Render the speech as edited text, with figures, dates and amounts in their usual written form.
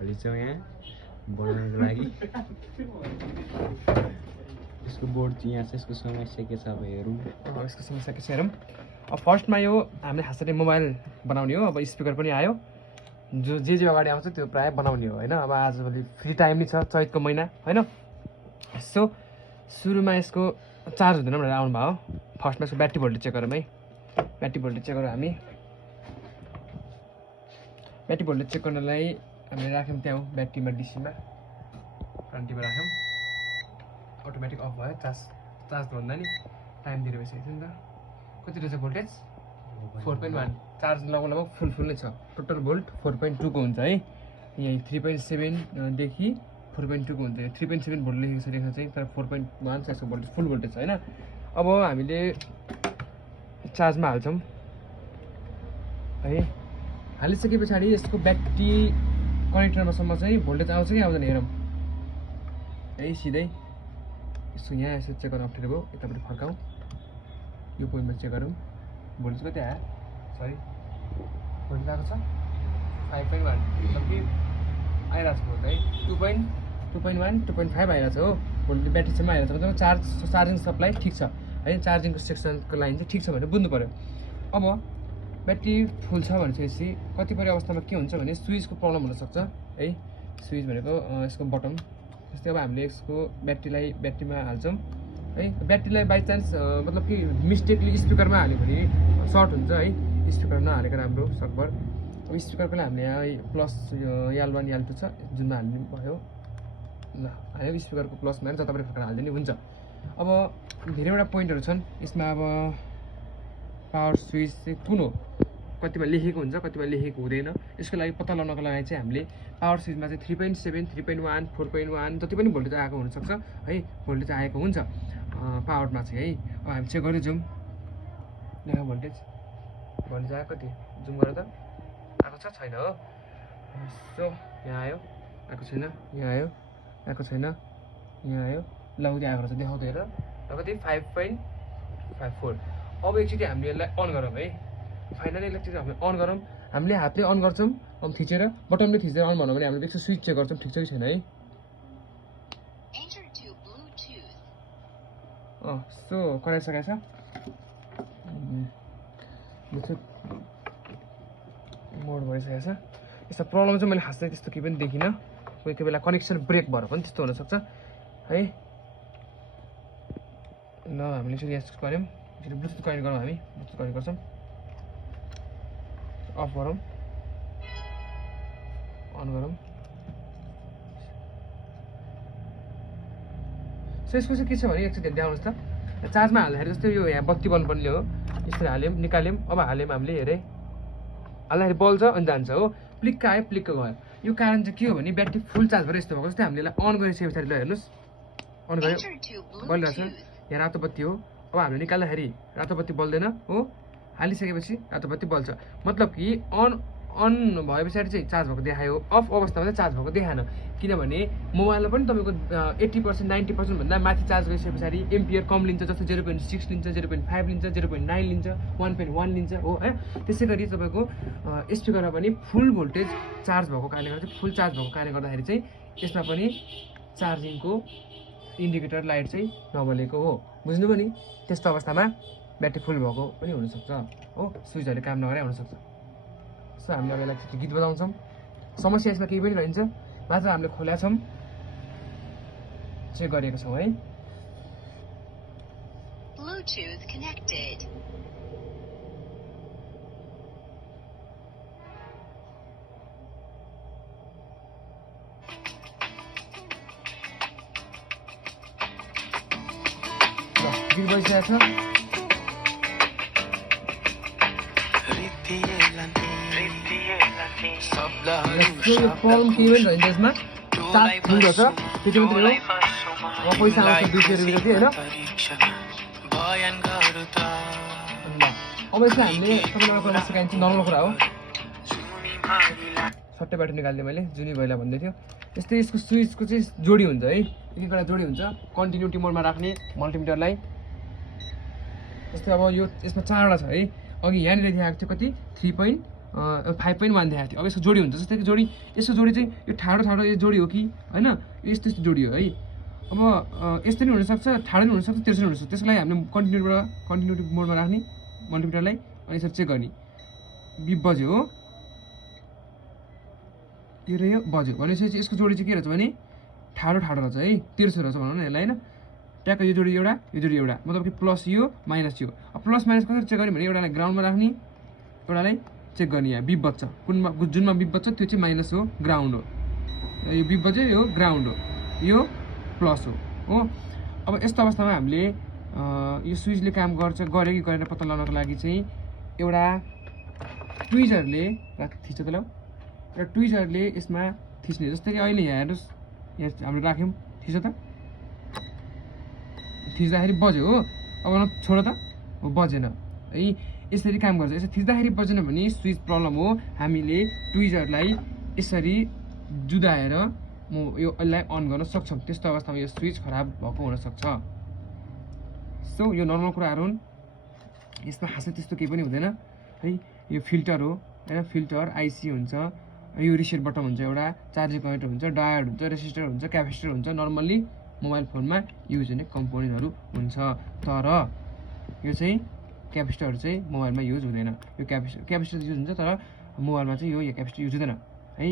हलिचौँ यहाँ बनाउनको लागि यसको बोर्ड चाहिँ यहाँ छ यसको समस्या के छ अब हेरौँ यसको समस्या के छ हेरौँ अब फर्स्टमा यो हामीले खासरी मोबाइल बनाउने हो अब स्पिकर पनि आयो जो जे अगाडि आउँछ त्यो प्रायः बनाउने हो होइन अब आजभोलि फ्री टाइम नै छ चैतको महिना होइन सो सुरुमा यसको चार्ज हुँदैन भनेर आउनुभयो फर्स्टमा यसको ब्याट्री भोल्टेज चेक गरौँ है ब्याट्री भोल्टेज चेक गरौँ हामी ब्याट्री भोल्टेज चेक गर्नलाई हामीले राख्यौँ त्यहाँ ब्याट्रीमा डीसीमा ट्वेन्टीमा राख्यौँ अटोमेटिक अफ भयो चार्ज भन्दा नि टाइम दिएर भइसकेको थियो नि त कति रहेछ भोल्टेज 4.1 चार्ज लगभग फुल नै छ टोटल भोल्ट 4.2 को हुन्छ है यही 3.7 देखि 4.2 को हुन्छ 3.7 भोल्ट लेखेको छ रेखा चाहिँ तर 4.1 छ यसको भोल्टेज फुल भोल्टेज छ होइन अब हामीले चार्जमा हाल्छौँ है हालिसके पछाडि यसको ब्याट्री कनेक्टरमासम्म चाहिँ भोल्टेज आउँछ कि आउँदैन हेरौँ है सिधै यसो यहाँ यसो चेक गर्न अप्ठ्यारो भयो यतापट्टि फर्काउँ यो पोइन्टमा चेक गरौँ भोल्टेज कति आयो सरी भोल्टेज आएको छ 5.1 मतलब कि आइरहेको छ भोल्ट है 2.1 2.5 आइरहेको छ हो भोल्टेज ब्याट्रीसम्म आइरहेको छ मतलब चार्जिङ सप्लाई ठिक छ है चार्जिङको सेक्सनको लाइन चाहिँ ठिक छ भनेर बुझ्नु पऱ्यो अब ब्याट्री फुल छ भनेपछि कतिपय अवस्थामा के हुन्छ भने स्विचको प्रब्लम हुनसक्छ है स्विच भनेको यसको बटम जस्तै अब हामीले यसको ब्याट्रीमा हाल्छौँ है ब्याट्रीलाई बाई चान्स मतलब कि मिस्टेकली स्पिकरमा हाल्यो भने सर्ट हुन्छ है स्पिकर नहालेको राम्रो सकभर अब स्पिकरको लागि हामीले यहाँ प्लस L1 L2 छ जुनमा हाल्नु भयो ल हाल्यो स्पिकरको प्लसमा जतापट्टि फर्केर हाल्दै नि हुन्छ अब धेरैवटा पोइन्टहरू छन् यसमा अब पावर स्विच चाहिँ कुन हो कतिमा लेखेको हुन्छ कतिमा लेखेको हुँदैन यसको लागि पत्ता लगाउनको लागि चाहिँ हामीले पावर स्विचमा चाहिँ 3.7 3.1 4.1 जति पनि भोल्टेज आएको हुनसक्छ है भोल्टेज आएको हुन्छ पावरमा चाहिँ है अब हामी चेक गर्दै जाउँ यहाँ भोल्टेज आयो कति जुम गरेर त आएको छ छैन हो सो यहाँ आयो आएको छैन यहाँ आयो आएको छैन यहाँ आयो लाउँदै आएको रहेछ देखाउँदै हेर कति 5.54 अब एकचोटि हामीले यसलाई अन गरौँ है फाइनली एकचोटि हामीले अन गरौँ हामीले हातले अन गर्छौँ अब थिचेर बटनले थिचेर अन भन्यो भने हामीले एकचोटि स्विच चेक गर्छौँ ठिक छ कि छैन है सो कराइसकेको छ ब्लुटुथ मोड भइसकेको छ यस्तो प्रब्लम चाहिँ मैले खासै त्यस्तो केही पनि देखिनँ कोही कोही बेला कनेक्सन ब्रेक भएर पनि त्यस्तो हुनसक्छ है ल हामीले चाहिँ यस्तो गऱ्यौँ ब्लुटुथ कनेक्ट गरौँ हामी ब्लुटुथ कनेक्ट गर्छौँ अफ गरौँ अन गरौँ सो यसको चाहिँ के छ भने एकचोटि देखाउनुहोस् त चार्जमा हाल्दाखेरि जस्तै यो यहाँ बत्ती बल्ब पनि हो यसरी हाल्यौँ निकाल्यौँ अब हाल्यौँ हामीले हेरेँ हाल्दाखेरि बल्छ अनि जान्छ हो प्लिक्क आयो प्लिक्क गयो यो कारण चाहिँ के हो भने ब्याट्री फुल चार्ज भएर यस्तो भएको जस्तै हामीले यसलाई अन गरिसके पछाडि ल हेर्नुहोस् अन गऱ्यो बलिरहेको छ यहाँ रातो बत्ती हो अब हामीले निकाल्दाखेरि रातो बत्ती बल्दैन हो हालिसकेपछि रातो बत्ती बल्छ मतलब कि अन भए पछाडि चाहिँ चार्ज भएको देखायो अफ अवस्थामा चाहिँ चार्ज भएको देखाएन किनभने मोबाइलमा पनि तपाईँको 80% 90% भन्दा माथि चार्ज गरिसके पछाडि एम्पियर कम लिन्छ जस्तो 0.6 लिन्छ 0.5 लिन्छ 0.9 लिन्छ 1.1 लिन्छ हो है त्यसै गरी तपाईँको स्पिकरमा पनि फुल भोल्टेज चार्ज भएको कारणले गर्दा फुल चार्ज भएको कारणले गर्दाखेरि चाहिँ यसमा पनि चार्जिङको इन्डिकेटर लाइट चाहिँ नबलेको हो बुझ्नुभयो नि त्यस्तो अवस्थामा ब्याट्री फुल भएको पनि हुनसक्छ हो स्विचहरूले काम नगरे हुनसक्छ सो हामीले अब यसलाई गीत बजाउँछौँ समस्या यसमा केही पनि रहन्छ मात्र हामीले खोलेका छौँ चेक गरेको छौँ है Bluetooth connected. गीत बजिरहेको छ प्रब्लम केही पनि रहन्छ यसमा चार्ज फुल रहेछ त्यति मात्रै हो अब पैसा आउँछ 200 रुपियाँ चाहिँ होइन अब यसलाई हामीले तपाईँलाई कुरा सिकाइन्छ नर्मल कुरा हो सट्टै बाटो निकालिदिएँ मैले जुनी भैला भन्दै थियो यस्तै यसको स्विचको चाहिँ जोडी हुन्छ है एक एकवटा जोडी हुन्छ कन्टिन्युटी मोडमा राख्ने मल्टिमिटरलाई जस्तै अब यो यसमा 4वटा छ है अघि यहाँनिर देखाएको थियो कति 3.7 5.1 देखाएको थियो। अब यसको जोडी हुन्छ जस्तै कि जोडी यसको जोडी चाहिँ यो ठाडो ठाडो यो जोडी हो कि होइन, यो यस्तो यस्तो जोडी हो है। अब यस्तो नि हुनसक्छ, ठाडो नि हुनसक्छ, तेर्सो नि हुनसक्छ। त्यसको लागि हामीले कन्टिन्युटी मोडमा राख्ने मल्टिमिटरलाई अनि यसरी चेक गर्ने। बिप बज्यो हो, यो र यो बज्यो भनेपछि यसको जोडी चाहिँ के रहेछ भने ठाडो ठाडो रहेछ है, तेर्सो रहेछ भनौँ न यसलाई होइन। ट्याक्क यो जोडी एउटा, यो जोडी एउटा, मतलब कि प्लस यो माइनस यो। अब प्लस माइनस कसरी चेक गर्ने भने एउटालाई ग्राउन्डमा राख्ने, एउटालाई चेक गर्ने। यहाँ बिप बज्छ, जुनमा बिप बज्छ त्यो चाहिँ माइनस हो, ग्राउन्ड हो। यो बिप बज्यो, यो ग्राउन्ड हो, यो प्लस हो। अब यस्तो अवस्थामा हामीले यो स्विचले काम गर्छ गर्यो कि गरेर पत्ता लगाउनको लागि चाहिँ एउटा ट्विजरले थिच्छ त ल, र ट्विजरले यसमा थिच्ने। जस्तै कि अहिले यहाँ हेर्नुहोस्, यहाँ हामीले राख्यौँ, थिच्छ त, थिच्दाखेरि बज्यो हो। अब छोड त, बजेन है। यसरी काम गर्छ। यसरी थिच्दाखेरि बजेन भने स्विच प्रब्लम हो। हामीले ट्विजरलाई यसरी जुदाएर यो यसलाई अन गर्न सक्छौँ। त्यस्तो अवस्थामा यो स्विच खराब भएको हुनसक्छ। सो यो नर्मल कुराहरू हुन्, यसमा खासै त्यस्तो केही पनि हुँदैन है। यो फिल्टर हो होइन, फिल्टर आइसी हुन्छ, यो रिसेट बटन हुन्छ, एउटा चार्जिङ कनेक्टर हुन्छ, डायोड हुन्छ, रेसिस्टर हुन्छ, क्यापेसिटर हुन्छ। नर्मल्ली मोबाइल फोनमा युज हुने कम्पोनेन्टहरू हुन्छ। तर यो चाहिँ क्यापेसिटरहरू चाहिँ मोबाइलमा युज हुँदैन। यो क्यापेसिटर युज हुन्छ तर मोबाइलमा चाहिँ यो क्यापेसिटर युज हुँदैन है।